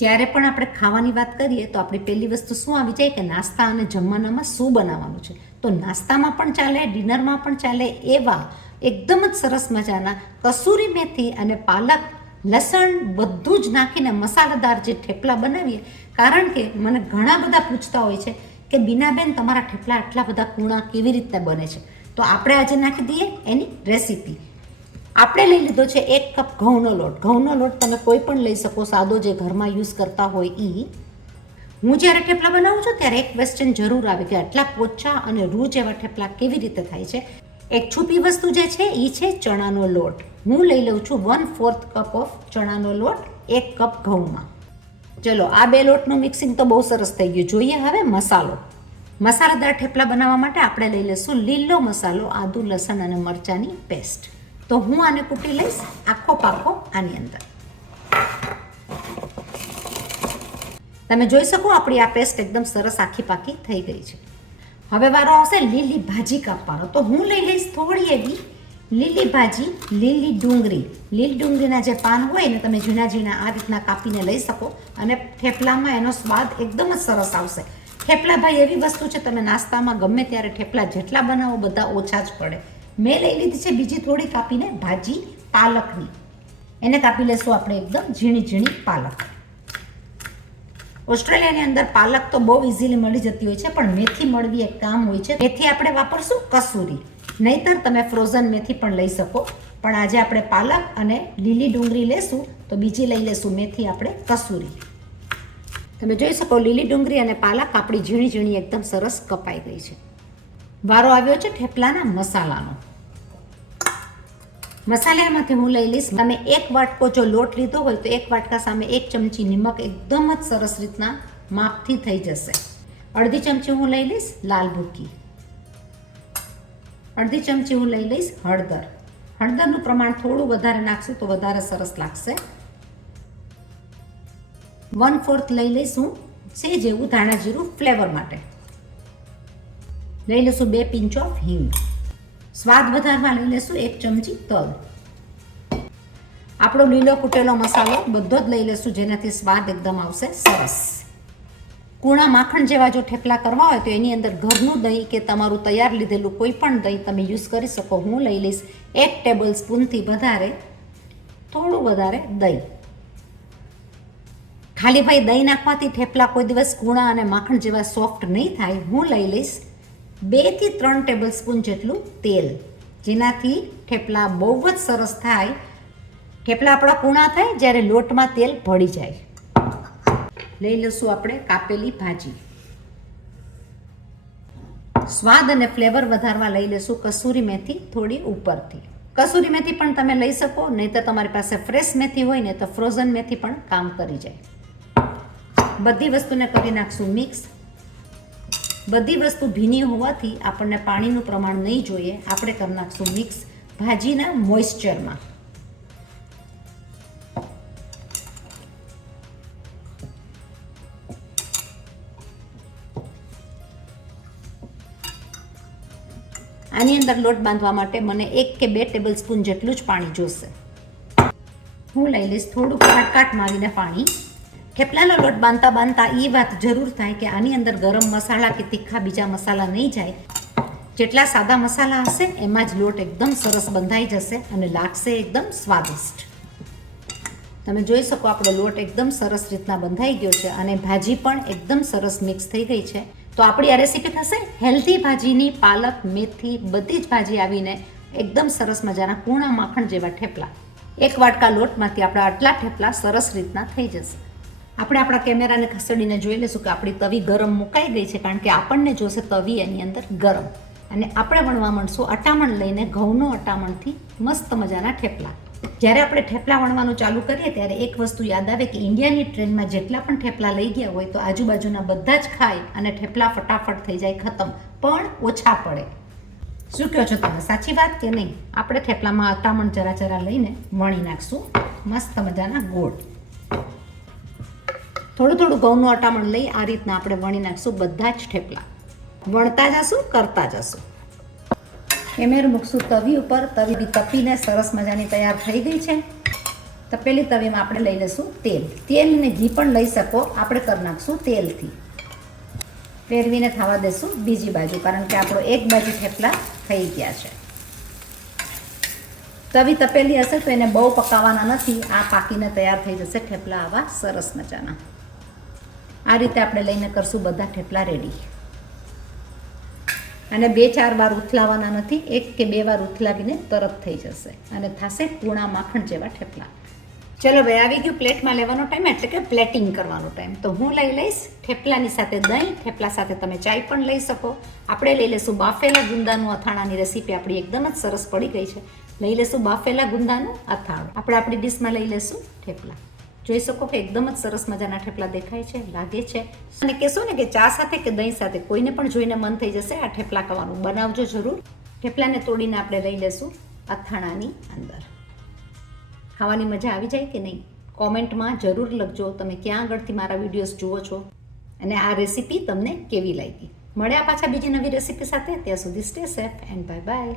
જ્યારે પણ આપણે ખાવાની વાત કરીએ તો આપણી પહેલી વસ્તુ શું આવી જાય કે નાસ્તા અને જમવાનામાં શું બનાવવાનું છે. તો નાસ્તામાં પણ ચાલે, ડિનરમાં પણ ચાલે એવા એકદમ જ સરસ મજાના કસૂરી મેથી અને પાલક, લસણ બધું જ નાખીને મસાલેદાર જે થેપલા બનાવીએ. કારણ કે મને ઘણા બધા પૂછતા હોય છે કે બીનાબેન તમારા થેપલા આટલા બધા કૂણા કેવી રીતે બને છે. તો આપણે આજે નાખી દઈએ એની રેસીપી. આપણે લઈ લીધો છે 1 કપ ઘઉંનો લોટ. ઘઉંનો લોટ તમે કોઈ પણ લઈ શકો, સાદો જે ઘરમાં યુઝ કરતા હોય એ. હું જ્યારે થેપલા બનાવું છું ત્યારે એક ક્વેશ્ચન જરૂર આવે કે આટલા પોચા અને રૂ જેવા થેપલા કેવી રીતે થાય છે. એક છુપી વસ્તુ જે છે એ છે ચણાનો લોટ. હું લઈ લઉં છું 1/4 કપ ઓફ ચણાનો લોટ 1 કપ ઘઉંમાં. ચલો આ બે લોટનું મિક્સિંગ તો બહુ સરસ થઈ ગયું. જોઈએ હવે મસાલો. મસાલાદાર થેપલા બનાવવા માટે આપણે લઈ લઈશું લીલો મસાલો, આદુ, લસણ અને મરચાંની પેસ્ટ. તો હું આને કૂટી લઈશ આખો પાકો આની અંદર. તમે જોઈ શકો આપણી આ પેસ્ટ એકદમ સરસ આખી પાકી થઈ ગઈ છે. હવે વારો આવશે લીલી ભાજી કાપવાનો. તો હું લઈ લઈશ થોડી એવી લીલી ભાજી, લીલી ડુંગળી. લીલી ડુંગળીના જે પાન હોય ને તમે ઝીણા ઝીણા આ રીતના કાપીને લઈ શકો અને થેપલામાં એનો સ્વાદ એકદમ જ સરસ આવશે. થેપલા ભાઈ એવી વસ્તુ છે તમે નાસ્તામાં ગમે ત્યારે થેપલા જેટલા બનાવો બધા ઓછા જ પડે. મેં લઈ લીધી છે બીજી થોડી કાપીને ભાજી પાલકની. એને કાપી લઈશું આપણે એકદમ ઝીણી ઝીણી પાલક. ઓસ્ટ્રેલિયાની અંદર પાલક તો બહુ ઇઝીલી મળી જતી હોય છે, પણ મેથી મળવી એક કામ હોય છે. મેથી આપણે વાપરશું કસૂરી, નહીતર તમે ફ્રોઝન મેથી પણ લઈ શકો. પણ આજે આપણે પાલક અને લીલી ડુંગળી લેશું તો બીજી લઈ લેશું મેથી આપણે કસૂરી. તમે જોઈ શકો લીલી ડુંગળી અને પાલક આપણી ઝીણી ઝીણી એકદમ સરસ કપાઈ ગઈ છે. વારો આવ્યો છે થેપલાના મસાલાનો. મસાલામાંથી હું લઈ લઈશ, તમે 1 વાટકો જો લોટ લીધો હોય તો 1 વાટકા સામે 1 ચમચી નિમક એકદમ જ સરસ રીતના માપથી થઈ જશે. અડધી ચમચી હું લઈ લઈશ લાલ ભૂકી. અડધી ચમચી હું લઈ લઈશ હળદર. હળદરનું પ્રમાણ થોડું વધારે નાખશું તો વધારે સરસ લાગશે. 1/4 લઈ લઈશું સેજ એવું ધાણા જીરું ફ્લેવર માટે. લઈ લઈશું 2 પિંચ ઓફ હિંગ. સ્વાદ વધારવા લઈ લઈશું 1 ચમચી તલ. આપણો લીલો કૂટેલો મસાલો બધો જ લઈ લઈશું જેનાથી સ્વાદ એકદમ આવશે સરસ. કૂણા માખણ જેવા જો થેપલા કરવા હોય તો એની અંદર ઘરનું દહીં કે તમારું તૈયાર લીધેલું કોઈ પણ દહીં તમે યુઝ કરી શકો. હું લઈ લઈશ 1 ટેબલ સ્પૂનથી વધારે, થોડું વધારે દહીં. ખાલી ભાઈ દહીં નાખવાથી થેપલા કોઈ દિવસ કૂણા અને માખણ જેવા સોફ્ટ નહીં થાય. હું લઈ લઈશ 2 થી 3 ટેબલ સ્પૂન જેટલું તેલ, જેનાથી થેપલા બહુ જ સરસ થાય. થેપલા આપણા કૂણા થાય જ્યારે લોટમાં તેલ ભળી જાય. લઈ લઈશું આપણે કાપેલી ભાજી. સ્વાદ અને ફ્લેવર વધારવા લઈ લઈશું કસૂરી મેથી થોડી ઉપરથી. કસૂરી મેથી પણ તમે લઈ શકો, નહીં તો તમારી પાસે ફ્રેશ મેથી હોય ને તો ફ્રોઝન મેથી પણ કામ કરી જાય. બધી વસ્તુને કરી નાખશું મિક્સ. બધી વસ્તુ ભીની હોવાથી આપણને પાણીનું પ્રમાણ નહીં જોઈએ. આપણે કરી નાખશું મિક્સ ભાજીના મોઇશ્ચરમાં. આની અંદર લોટ બાંધવા માટે મને 1 કે 2 ટેબલ સ્પૂન જેટલું જ પાણી જોશે. હું લઈ લઈશ થોડું કાટ મારીને પાણી. થેપલાનો લોટ બાંધતા બાંધતા એ વાત જરૂર થાય કે આની અંદર ગરમ મસાલા કે તીખા બીજા મસાલા નહીં જાય. જેટલા સાદા મસાલા હશે એમાં જ લોટ એકદમ સરસ બંધાઈ જશે અને લાગશે એકદમ સ્વાદિષ્ટ. તમે જોઈ શકો આપણો લોટ એકદમ સરસ રીતના બંધાઈ ગયો છે અને ભાજી પણ એકદમ સરસ મિક્સ થઈ ગઈ છે. તો આપણી આ રેસીપી થશે હેલ્ધી ભાજીની. પાલક, મેથી બધી જ ભાજી આવીને એકદમ સરસ મજાના કૂણા માખણ જેવા થેપલા. 1 વાટકા લોટમાંથી આપણા આટલા થેપલા સરસ રીતના થઈ જશે. આપણે આપણા કેમેરાને ખસેડીને જોઈ લઈશું કે આપણી તવી ગરમ મુકાઈ ગઈ છે, કારણ કે આપણને જોશે તવી એની અંદર ગરમ. અને આપણે વણવા માંડશું અટામણ લઈને ઘઉંનો અટામણથી મસ્ત મજાના થેપલા. જ્યારે આપણે થેપલા વણવાનું ચાલુ કરીએ ત્યારે એક વસ્તુ યાદ આવે કે ઇન્ડિયાની ટ્રેનમાં જેટલા પણ થેપલા લઈ ગયા હોય તો આજુબાજુના બધા જ ખાય અને થેપલા ફટાફટ થઈ જાય ખતમ, પણ ઓછા પડે. શું કહો છો તમે, સાચી વાત કે નહીં? આપણે થેપલામાં અટામણ જરા જરા લઈને વણી નાખશું મસ્ત મજાના ગોળ. થોડું થોડું ઘઉંનું અટામણ લઈ આ રીતના આપણે વણી નાખશું બધા જ થેપલા. વણતા જશું, કરતા જશું. કેમેરો મૂકશું તવી ઉપર. તવી બી તપીને સરસ મજાની તૈયાર થઈ ગઈ છે. તપેલી તવીમાં આપણે લઈ લઈશું તેલ. તેલ ને ઘી પણ લઈ શકો, આપણે કરી નાખશું તેલથી. ફેરવીને થવા દેશું બીજી બાજુ, કારણ કે આપણો એક બાજુ થેપલા થઈ ગયા છે. તવી તપેલી હશે તો એને બહુ પકાવવાના નથી, આ પાકીને તૈયાર થઈ જશે થેપલા આવા સરસ મજાના. આ રીતે આપણે લઈને કરશું બધા થેપલા રેડી. અને 2-4 વાર ઉથલાવાના નથી, 1 કે 2 વાર ઉથલાવીને તરત થઈ જશે અને થશે પૂણા માખણ જેવા થેપલા. ચલો ભાઈ, આવી ગયું પ્લેટમાં લેવાનો ટાઈમ, એટલે કે પ્લેટિંગ કરવાનો ટાઈમ. તો હું લઈ લઈશ થેપલાની સાથે દહીં, થેપલા સાથે તમે ચાય પણ લઈ શકો. આપણે લઈ લઈશું બાફેલા ગુંદાનું અથાણાની રેસીપી આપણી એકદમ જ સરસ પડી ગઈ છે. લઈ લઈશું બાફેલા ગુંદાનું અથાણું. આપણે આપણી ડીશમાં લઈ લઈશું થેપલા. જોઈ શકો કે એકદમ જ સરસ મજાના થેપલા દેખાય છે, લાગે છે. અને કહેશો ને કે ચા સાથે કે દહીં સાથે, કોઈને પણ જોઈને મન થઈ જશે આ થેપલા ખાવાનું. બનાવજો જરૂર. થેપલાને તોડીને આપણે લઈ લઈશું અથાણાની અંદર. ખાવાની મજા આવી જાય કે નહીં, કોમેન્ટમાં જરૂર લખજો તમે ક્યાં આગળથી મારા વિડીયોઝ જુઓ છો અને આ રેસીપી તમને કેવી લાગી. મળ્યા પાછા બીજી નવી રેસીપી સાથે. ત્યાં સુધી stay safe and bye bye.